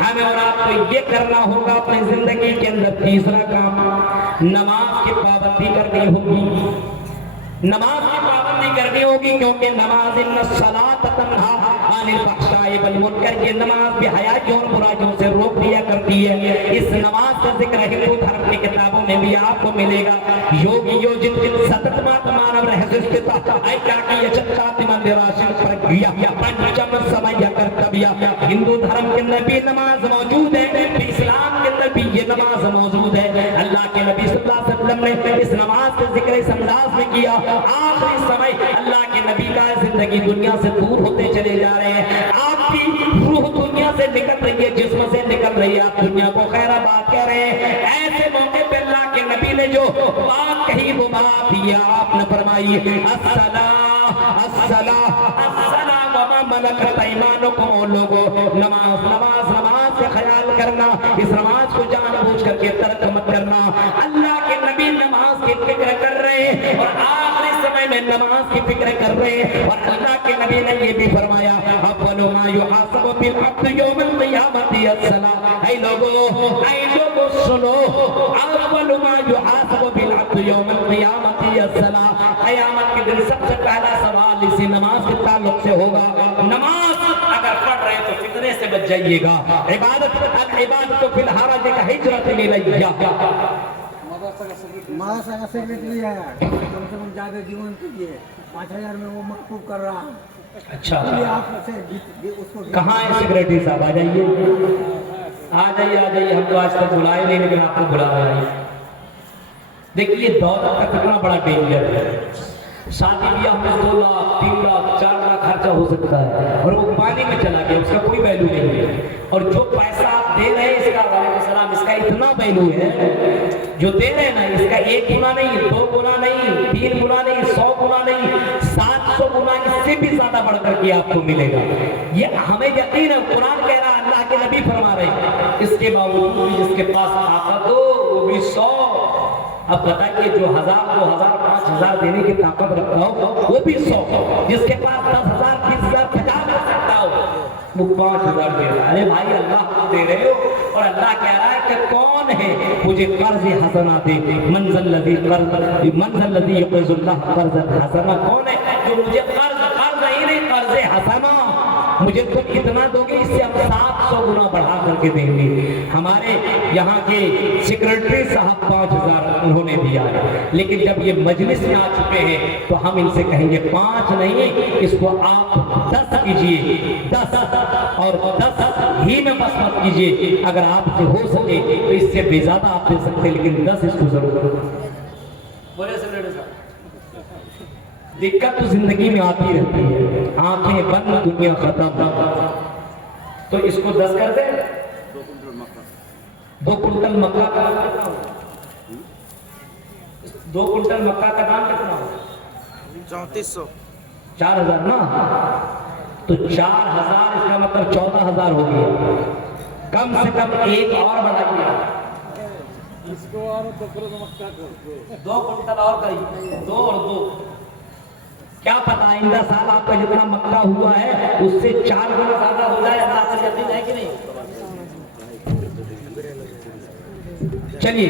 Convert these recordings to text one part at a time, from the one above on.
ہمیں اور آپ کو یہ کرنا ہوگا اپنی زندگی کے اندر. تیسرا کام، نماز کی پابندی کرنی ہوگی. نماز کی پابندی کرنی ہوگی کیونکہ نماز ان الصلاۃ تنہا عن الفحشاء والمنکر، یہ نماز بے حیائی اور برائیوں سے روک دیا کرتی ہے. اس نماز کا ذکر ہندو دھرم کی کتابوں میں بھی آپ کو ملے گا. یوگیو جن ستتماتمانم رہسستتا ایکاکی یچتاتی مندراشن پرگیا پنچم سمیا کرتبیا. ہندو دھرم کے اندر بھی نماز موجود ہے، اسلام کے اندر بھی یہ نماز موجود ہے. اللہ کے نبی صلی اللہ علیہ وسلم نے اس نماز کا ذکر اس انداز میں کیا. آخری سمے اللہ کے نبی کا زندگی دنیا سے دور ہوتے چلے جا رہے ہیں. آپ کی روح دنیا سے نکل رہی ہے، جسم سے نکل رہی ہے، آپ دنیا کو خیر آباد کہہ رہے ہیں. ایسے موقع پہ اللہ کے نبی نے جو بات کہی وہ بات دیا آپ نے فرمائی الصلاۃ الصلاۃ الصلاۃ وما ملکت ایمانکم. لوگوں نماز نماز نماز کا خیال کرنا، اس نماز کو جان بوجھ کر کے ترک مت کرنا. اللہ کے نبی نماز کی فکر کر رہے ہیں اور آخری سمے میں نماز کی فکر کر رہے ہیں. اور اللہ کے نبی نے یہ بھی فرمایا اول ما یحاسب بالعبد یوم القیامۃ الصلاۃ. اے لوگوں سنو، اول ما یحاسب بالعبد یوم القیامۃ الصلاۃ. قیامت کے دن سب سے پہلا سوال اسی نماز کے تعلق سے ہوگا. نماز اگر پڑھ رہے تو فتنے سے بچ جائیے گا. عبادت فی الحرج کا ہجرت الیہ. مدرسہ کا سیکریٹری ہے، کم سے کم زیادہ جیون کیجیے. 5000 میں وہ مکتوب کر رہا. اچھا آپ سے اس کو کہاں ہے سیکریٹری صاحب؟ آ جائیے آ جائیے آ جائیے. ہم تو آج تک بلائے نہیں لیکن آپ کو بلا رہے ہیں. دیکھیے دولت کا کتنا بڑا ڈینجر ہے. شادی بیاہ میں 2 لاکھ 3 لاکھ 4 لاکھ خرچہ ہو سکتا ہے اور وہ پانی میں چلا گیا، اس کا کوئی ویلو نہیں ہے. اور جو پیسہ آپ دے رہے ہیں اس کا وعلیکم السلام، اس کا اتنا ویلو ہے جو دے رہے ہیں نا، اس کا 1 گنا نہیں، 2 گنا نہیں، 3 گنا نہیں، 100 گنا نہیں، 700 گنا اس سے بھی زیادہ بڑھ کر کے آپ کو ملے گا. یہ ہمیں یقین ہے، قرآن کہہ رہا ہے، اللہ کے نبی فرما رہے ہیں. اس کے باوجود بھی جس کے پاس طاقت ہو وہ بھی 100. اب بتائیے جو 1000 2000 5000 دینے کی طاقت رکھتا ہو وہ بھی 100. جس کے پاس 10,000 20,000 50 کر سکتا ہو وہ 5000 دے رہا ہے. بھائی اللہ کو دے رہے ہو اور اللہ کہہ رہا ہے کہ کون ہے مجھے قرض حسنہ دے. من ذا الذی یقرض اللہ قرضا حسنا. کون ہے جو مجھے قرض ہی نہیں قرض حسنہ مجھے تم اتنا دو گے، اس سے ہم 700 گنا بڑھا کر کے دیں گے. ہمارے یہاں کے سیکرٹری صاحب 5000 انہوں نے دیا ہے، لیکن جب یہ مجلس میں آ چکے ہیں تو ہم ان سے کہیں گے 5 نہیں، اس کو آپ 10 کیجئے. 10 اور 10 ہی میں بس مت کیجئے. اگر آپ سے ہو سکے تو اس سے بھی زیادہ آپ دے سکتے، لیکن 10 اس کو ضرور. بولے سیکرٹری صاحب دقت تو زندگی میں آتی رہتی ہے، آنکھیں بند دنیا ختم. تو اس کو 10 کر دیں. 2 کنٹل مکہ کا دام کتنا ہوگا؟ 2 کنٹل مکہ کا دام کتنا ہوگا؟ 3400. 4000 نا. تو 4000 اس کا مطلب 14000 ہو گیا. کم سے کم ایک اور بڑھائیے. اس کو اور 2 مکہ کر دو. 2 کنٹل اور کریے. 2 اور 2 کیا پتا آئندہ سال آپ کا جتنا مکہ ہوا ہے اس سے 4 گنا زیادہ ہو جائے. اللہ کا یقین ہے کہ نہیں؟ چلیے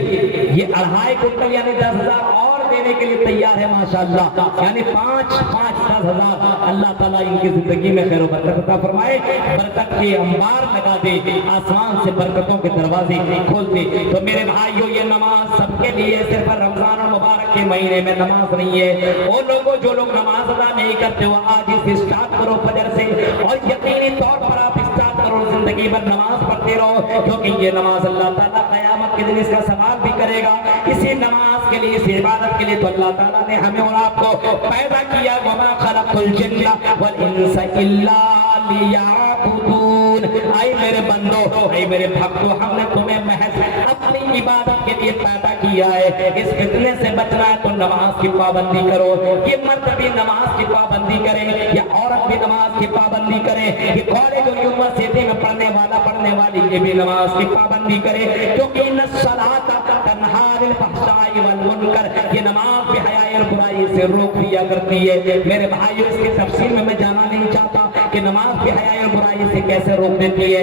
یہ 2.5 کنٹل یعنی 10,000 اور دینے کے لیے تیار ہے ماشاءاللہ. یعنی 5 10,000. اللہ تعالیٰ ان کی زندگی میں خیر و برکت عطا فرمائے، برکت کے انبار لگا دے، آسمان سے برکتوں کے دروازے کھول دے. تو میرے بھائیو یہ نماز سب کے لیے صرف رمضان المبارک کے مہینے میں نماز نہیں ہے. وہ لوگوں جو لوگ نماز ادا نہیں کرتے وہ آج سے اسٹارٹ کرو فجر سے، اور یقینی طور پر آپ اسٹارٹ کرو زندگی بھر نماز پڑھتے رہو، کیونکہ یہ نماز اللہ تعالیٰ قیامت کے دن اس کا سوال بھی کرے گا. اسی نماز کے لیے، اس عبادت کے لیے تو اللہ تعالیٰ نے ہمیں اور آپ کو پیدا کیا. وَمَا خَلَقْتُ الْجِنَّ وَالْإِنسَ إِلَّا لِيَعْبُدُونَ. اے میرے بندو، اے میرے بھکتو، ہم نے تمہیں محض اپنی عبادت کے لیے پیدا کیا ہے. اس فتنے سے بچنا ہے تو نماز کی پابندی کرو. یہ مرد بھی نماز کی پابندی کرے، یا عورت بھی نماز کی پابندی کرے، یہ کالج اور یونیورسٹی میں پڑھنے والا پڑھنے والی یہ بھی نماز کی پابندی کرے، کیونکہ ان الصلاۃ تنہی عن الفحشاء والمنکر. یہ نماز بے حیائی اور برائی سے روک دیا کرتی ہے. میرے بھائیو اس کی تفصیل میں جانا نہیں چاہتا کہ نماز بے حیائی اور برائی سے کیسے روک دیتی ہے.